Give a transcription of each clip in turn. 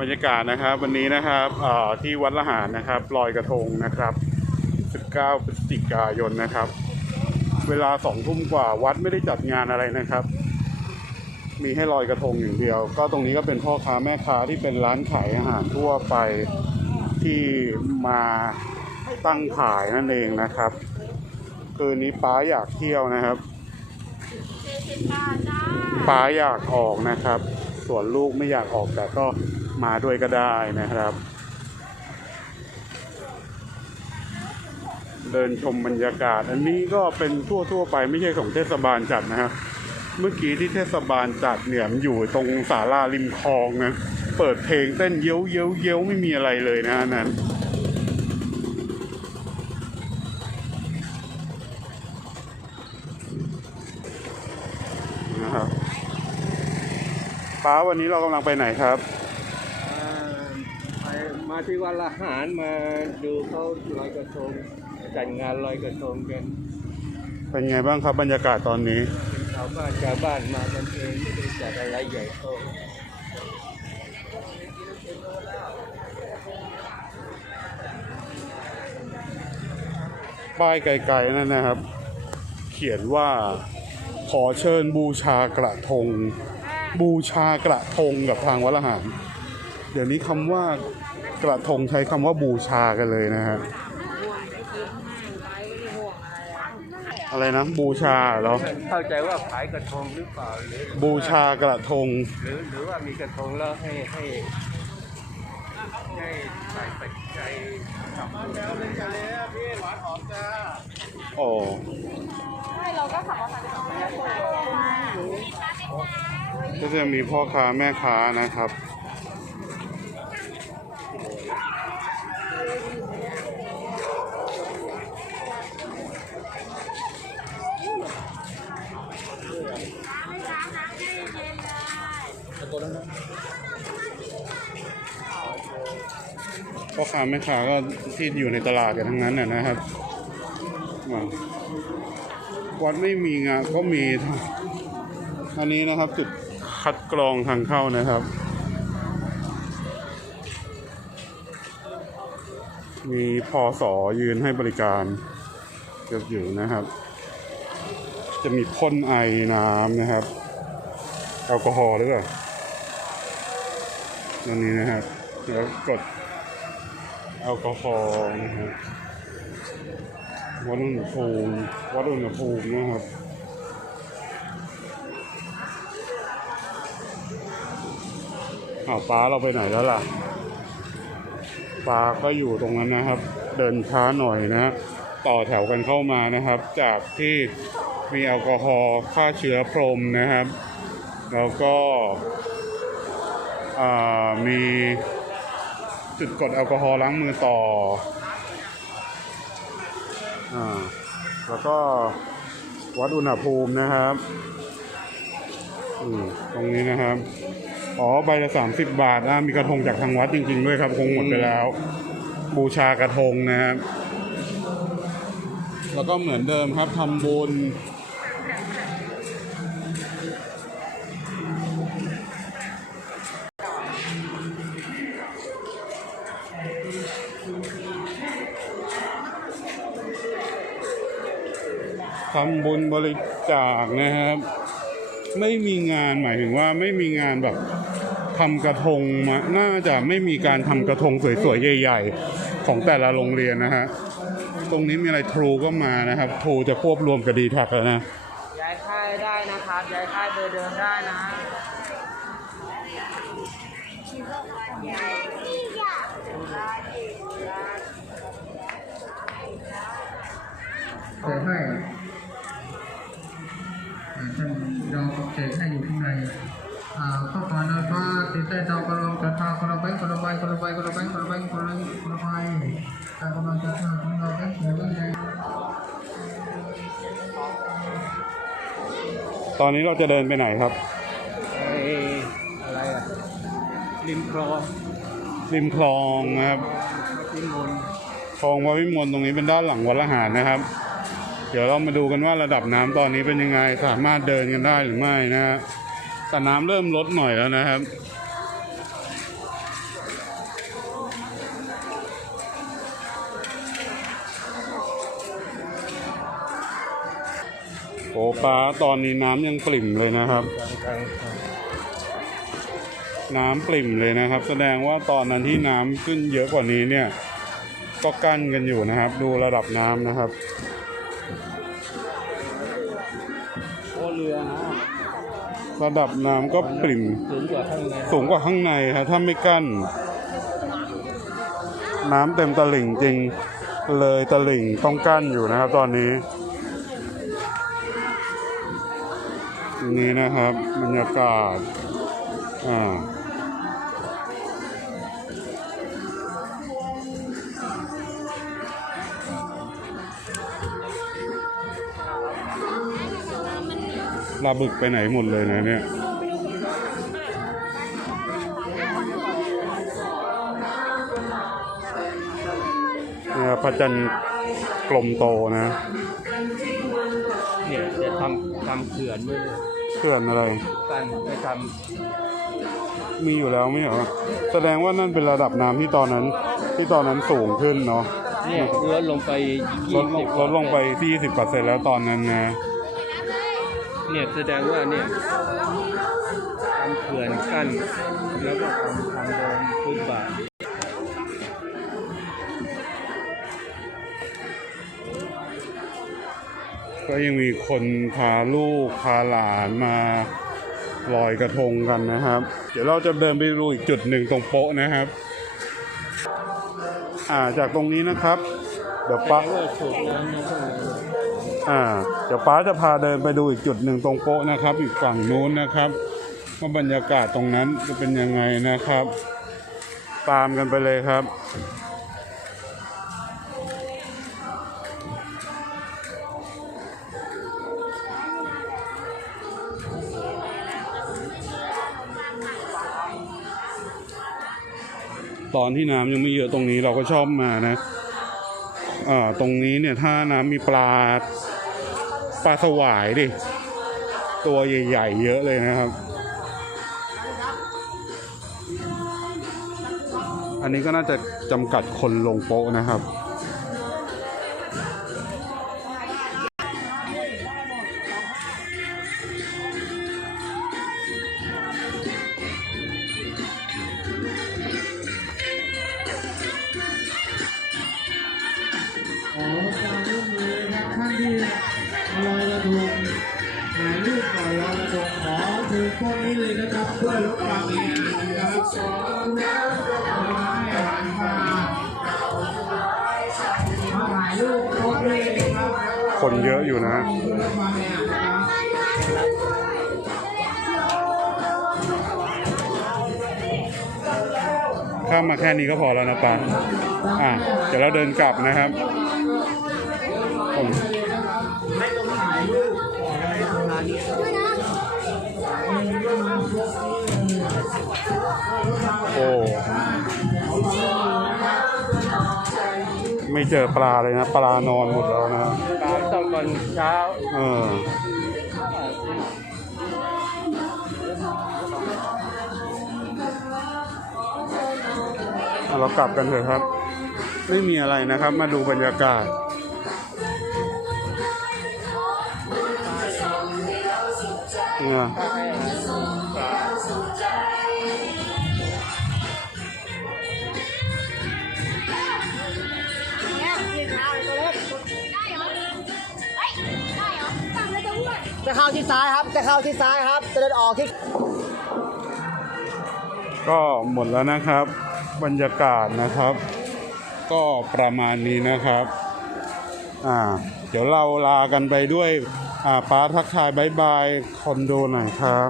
บรรยากาศนะครับ วันนี้นะครับเอ่อที่วัดละหารนะครับลอยกระทงนะครับ 19พฤศจิกายนนะครับ เวลาสองทุ่มกว่าวัดไม่ได้จัดงานอะไรนะครับ มีให้ลอยกระทงอย่างเดียว ก็ตรงนี้ก็เป็นพ่อค้าแม่ค้าที่เป็นร้านขายอาหารทั่วไปที่มาตั้งขายนั่นเองนะครับ คืนนี้ป้าอยากเที่ยวนะครับป้าอยากออกนะครับ ส่วนลูกไม่อยากออกแต่ก็ มาด้วยก็ได้นะครับ เดินชมบรรยากาศ อันนี้ก็เป็นทั่วทั่วๆไปไม่ใช่ของเทศบาลจัดนะครับ เมื่อกี้ที่เทศบาลจัดเนี่ยมันอยู่ตรงศาลาริมคลองนะเปิดเพลงเต้นเย้ยวเย้ยวเย้ยวไม่มีอะไรเลยนะนั้นนะครับป้าวันนี้เรากำลังไปไหนครับ มาที่วันละหารมาดูเขาลอยกระทงจัดงานลอยกระทงกันเป็นไงบ้างครับบรรยากาศตอนนี้ชาวบ้านชาวบ้านมากันเองไม่ได้จัดอะไรใหญ่โตป้ายไกลๆนั่นนะครับ เขียนว่าขอเชิญบูชากระทง บูชากระทงกับทางวัดละหาร เดี๋ยวนี้คำว่า กระทงใช้คำว่าบูชากันเลยนะฮะอะไรนะบูชาเหรอเข้าใจว่าขายกระทงหรือเปล่าหรือบูชากระทง หรือหรือว่ามีกระทงแล้วให้ให้ให้ใส่ปัจจัยทำบุญอ๋อเราก็ขับมอเตอร์ไซค์ไปสองคนแล้วก็จะมีพ่อค้าแม่ค้านะครับ ค้าแม่ค้าก็ที่อยู่ในตลาดกันทั้งนั้นน่ะนะครับวัดไม่มีงานก็มีอันนี้นะครับจุดคัดกรองทางเข้านะครับ มีพอสอยืนให้บริการเกือบอยู่นะครับ จะมีพ่นไอน้ำนะครับแอลกอฮอล์หรือเปล่าตรงนี้นะครับ แล้วกด อลกอฮอล์นะครับวัดอุณหภูมิวัดอุณหภูมินะครับอ้าวป้าเราไปไหนแล้วล่ะป้าก็อยู่ตรงนั้นนะครับ เดินช้าหน่อยนะ ต่อแถวกันเข้ามานะครับ จากที่มีแอลกอฮอล์ฆ่าเชื้อพรมนะครับ แล้วก็อ่ามี จุดกดแอลกอฮอล์ล้างมือต่ออ่าแล้วก็วัดอุณหภูมินะครับอืมตรงนี้นะครับ อ๋อ ใบละสามสิบบาทอะมีกระทงจากทางวัดจริง ๆ ด้วยครับ คงหมดไปแล้ว บูชากระทงนะครับ แล้วก็เหมือนเดิมครับทำบุญ ทำบุญบริจาคนะครับ ไม่มีงานหมายถึงว่าไม่มีงานแบบทำกระทงมาน่าจะไม่มีการทำกระทงสวยๆใหญ่ ๆ ของแต่ละโรงเรียนนะฮะตรงนี้มีอะไรทรูก็มานะครับทรูจะควบรวมกับดีแท็กแล้วนะย้ายค่ายได้นะครับย้ายค่ายเบอร์เดิมได้นะเปิดให้อ่าท่านรองเสกให้อยู่ข้างในอ่าข้อความนะว่าติดใต้ดาวกระลองกระทาคนละใบคนละใบคนละใบคนละใบคนละใบคนละคนละใบการกำลังจะทำของเราได้เสียไว้ในตอนนี้เราจะเดินไปไหนครับไอ้อะไรอะริมคลองริมคลองนะครับริมบนคลองวัดวิมลตรงนี้เป็นด้านหลังวัดละหารนะครับ เดี๋ยวเรามาดูกันว่าระดับน้ำตอนนี้เป็นยังไง สามารถเดินกันได้หรือไม่นะฮะแต่น้ำเริ่มลดหน่อยแล้วนะครับโอ้ปลาตอนนี้น้ำยังปริ่มเลยนะครับ น้ำปริ่มเลยนะครับ แสดงว่าตอนนั้นที่น้ำขึ้นเยอะกว่านี้เนี่ย ก็กั้นกันอยู่นะครับ ดูระดับน้ำนะครับ โอ้เรือนะระดับน้ำก็ปริ่มสูงกว่าข้างในสูงกว่าข้างในครับถ้าไม่กั้น น้ำเต็มตลิ่งจริงเลยตลิ่งต้องกั้นอยู่นะครับ ตอนนี้ นี่นะครับบรรยากาศอ่า ลาบึกไปไหนหมดเลยนะเนี่ยเนี่ยพระจันทร์กลมโตนะ เนี่ยจะทำทำเขื่อนไม่ได้เขื่อนอะไรตั้งไปทมีอยู่แล้วไม่ใช่เหรอแสดงว่านั่นเป็นระดับน้ำที่ตอนนั้น ที่ตอนนั้นสูงขึ้นเนาะำเนี่ยลดลงไปลยี่ดลสิงบลดลงไปที่สิบเปอร์เซ็นแล้วตอนนั้นนะ เนี่ยแสดงว่าเนี่ยทำเขื่อนกั้นแล้วก็ทำทางเดินฟุตบาทก็ยังมีคนพาลูกพาหลานมาลอยกระทงกันนะครับ เดี๋ยวเราจะเดินไปดูอีกจุดหนึ่งตรงโป๊ะนะครับ อ่าจากตรงนี้นะครับ เดี๋ยวปลป้าว่าสูบน้ำในข้างใน อ่าเดี๋ยวป้าจะพาเดินไปดูอีกจุดหนึ่งตรงโป๊ะนะครับ อีกฝั่งนู้นนะครับว่าบรรยากาศตรงนั้นจะเป็นยังไงนะครับ ตามกันไปเลยครับตอนที่น้ำยังไม่เยอะตรงนี้เราก็ชอบมานะ อ่า ตรงนี้เนี่ยถ้าน้ำมีปลา ปลาสวายดิ ตัวใหญ่ๆเยอะเลยนะครับ อันนี้ก็น่าจะจำกัดคนลงโป๊ะนะครับ คนเยอะอยู่นะ ข้ามมาแค่นี้ก็พอแล้วนะปาอะ เดี๋ยวเราเดินกลับนะครับ ไม่เจอปลาเลยนะ ปลานอนหมดแล้วนะตาตอนก่อนเช้าเออเรากลับกันเถอะครับ ไม่มีอะไรนะครับ มาดูบรรยากาศเนี่ย เข้าที่ซ้ายครับ จะเข้าที่ซ้ายครับ จะเดินออกที่ ก็หมดแล้วนะครับ บรรยากาศนะครับ ก็ประมาณนี้นะครับอ่าเดี๋ยวเราลากันไปด้วยอ่าป้าทักทายบายบายคนดูหน่อยครับ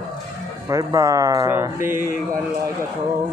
บายบาโชยคดีกันลอยกระทง